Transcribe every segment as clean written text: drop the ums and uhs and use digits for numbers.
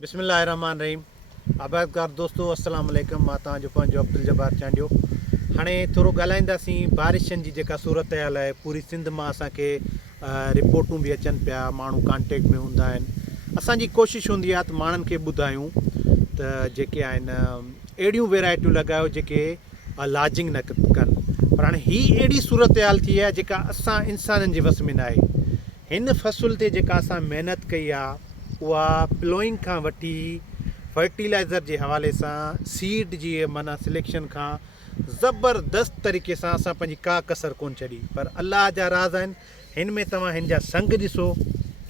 बिस्मिल्लाहिर्रहमानिर्रहीम। आबादगार दोस्तों, अस्सलाम वालेकुम। मां तव्हांजो पंहिंजो अब्दुल जब्बार चांडियो। हाणे थोरो ॻाल्हाईंदासीं बारिशनि जी जेका सूरत हाल आहे पूरी सिंध मां। असांखे रिपोर्टूं बि अचनि पिया, माण्हू कॉन्टेक्ट में हूंदा आहिनि। असांजी कोशिशि हूंदी आहे त माण्हुनि खे ॿुधायूं त जेके आहिनि अहिड़ियूं वेराइटियूं लॻायो जेके लाजिंग न कनि। पर हाणे हीअ अहिड़ी सूरत हाल थी आहे जेका असां इंसाननि जे वस में न आहे। हिन फ़सुल ते जेका असां महिनत कई आहे उहा प्लोइंग खां वठी फर्टिलाइज़र जे हवाले सां सीड जी माना सिलेक्शन खां ज़बरदस्त तरीक़े सां असां पंहिंजी का कसर कोन छॾी। पर अलाह जा राज़ आहिनि। हिन में तव्हां हिन जा संग ॾिसो,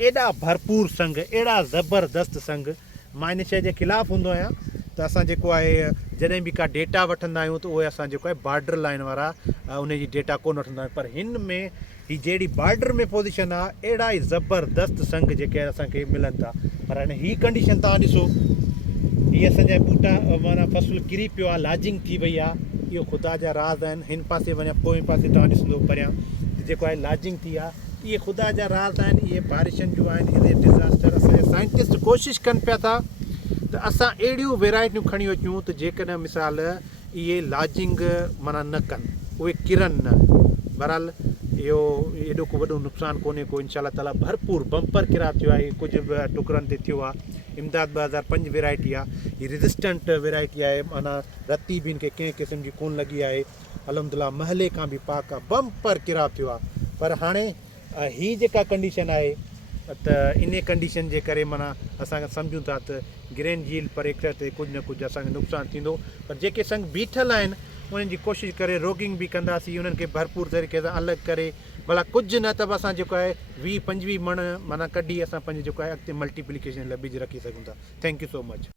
एॾा भरपूर संग, अहिड़ा ज़बरदस्त संग। मां इन शइ जे ख़िलाफ़ु हूंदो आहियां त असां जेको आहे जॾहिं बि का डेटा वठंदा आहियूं त उहे असां जेको आहे बॉर्डर लाइन वारा उन जी डेटा कोन वठंदा आहियूं। पर हिन में हीअ जहिड़ी बॉर्डर में पोज़ीशन आहे, अहिड़ा ई ज़बरदस्त संग जेके असांखे मिलनि था। पर हाणे हीअ कंडीशन तव्हां ॾिसो, हीअ असांजा ॿूटा माना फ़सुलु किरी पियो आहे, लाजिंग थी वई आहे। इहो ख़ुदा जा राज़ आहिनि। हिन पासे वञा पोइ पासे तव्हां ॾिसंदो परियां जेको आहे लाजिंग थी आहे। इहे ख़ुदा जा राज़ आहिनि, इहे बारिशनि जूं आहिनि, इहे डिज़ास्टर। असांजा साइंटिस्ट कोशिशि कनि पिया था त असां अहिड़ियूं वेराइटियूं खणी अचूं त जेकॾहिं मिसाल इहे लाजिंग माना न कनि, उहे किरनि न। बहरहाल इहो एॾो को वॾो नुक़सानु कोन्हे को, इंशाअल्लाह ताला भरपूर बम्पर किरा थियो आहे। कुझु बि टुकरनि ते थियो आहे। इमदाद 2005 वेराइटी आहे, हीअ रेज़िस्टेंट वेराइटी आहे, माना रती बि हिन खे कंहिं क़िस्म जी कोन लॻी आहे। अलहमदिल्ला महले खां बि पाक आहे, बम्पर किरा थियो आहे। पर हाणे हीअ जेका कंडीशन आहे त इन कंडीशन जे करे माना असां सम्झूं था त ग्रेन जील पर एकड़ ते कुझु न कुझु असांखे नुक़सानु थींदो। पर जेके संग बीठल आहिनि उन्हनि जी कोशिशि करे रोगिंग बि कंदासीं, उन्हनि खे भरपूर तरीक़े सां अलॻि करे भला कुझु न त बि असां जेको आहे 20-25 मण माना कढी असां पंहिंजो जेको आहे अॻिते मल्टीप्लिकेशन लाइ ॿिज रखी सघूं था। Thank you so much.